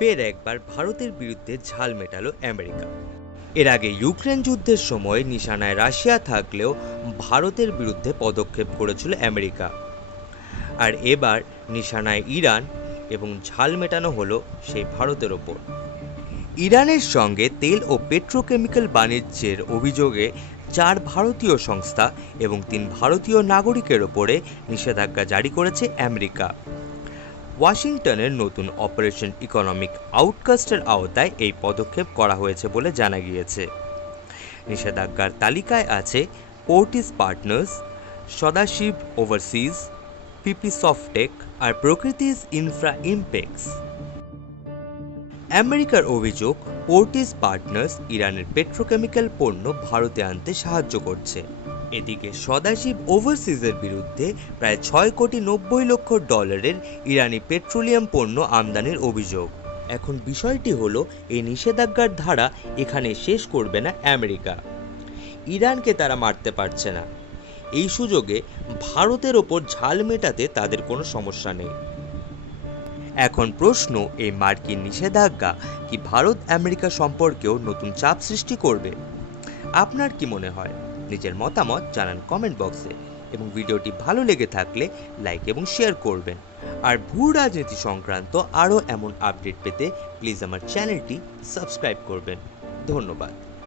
ফের একবার ভারতের বিরুদ্ধে ঝাল মেটালো আমেরিকা। এর আগে ইউক্রেন যুদ্ধের সময় নিশানায় রাশিয়া থাকলেও ভারতের বিরুদ্ধে পদক্ষেপ করেছিল আমেরিকা। আর এবার নিশানায় ইরান এবং ঝাল মেটানো হলো সেই ভারতের ওপর। ইরানের সঙ্গে তেল ও পেট্রোকেমিক্যাল বাণিজ্যের অভিযোগে 4 ভারতীয় সংস্থা এবং 3 ভারতীয় নাগরিকের ওপরে নিষেধাজ্ঞা জারি করেছে আমেরিকা। ওয়াশিংটনের নতুন অপারেশন ইকোনমিক আউটকাস্টের আওতায় এই পদক্ষেপ করা হয়েছে বলে জানা গিয়েছে। নিষেধাজ্ঞার তালিকায় আছে পোর্টিস পার্টনার্স, সদাশিব ওভারসিজ, পিপি সফটেক আর প্রকৃতিস ইনফ্রা ইমপেক্স। আমেরিকার অভিযোগ, পোর্টিস পার্টনার্স ইরানের পেট্রোকেমিক্যাল পণ্য ভারতে আনতে সাহায্য করছে। এদিকে সদাশিব ওভারসিজের বিরুদ্ধে প্রায় $6.90 কোটি ইরানি পেট্রোলিয়াম পণ্য আমদানির অভিযোগ। এখন বিষয়টি হলো, এই নিষেধাজ্ঞার ধারা এখানে শেষ করবে না আমেরিকা। ইরানকে তারা মারতে পারছে না, এই সুযোগে ভারতের ওপর ঝাল মেটাতে তাদের কোনো সমস্যা নেই। এখন প্রশ্ন, এই মার্কিন নিষেধাজ্ঞা কি ভারত আমেরিকা সম্পর্কেও নতুন চাপ সৃষ্টি করবে? আপনার কি মনে হয়? নিজের মতামত জানান কমেন্ট বক্সে, এবং ভিডিওটি ভালো লেগে থাকলে লাইক এবং শেয়ার করবেন। আর ভূ রাজনীতি সংক্রান্ত আরও এমন আপডেট পেতে প্লিজ আমার চ্যানেলটি সাবস্ক্রাইব করবেন। ধন্যবাদ।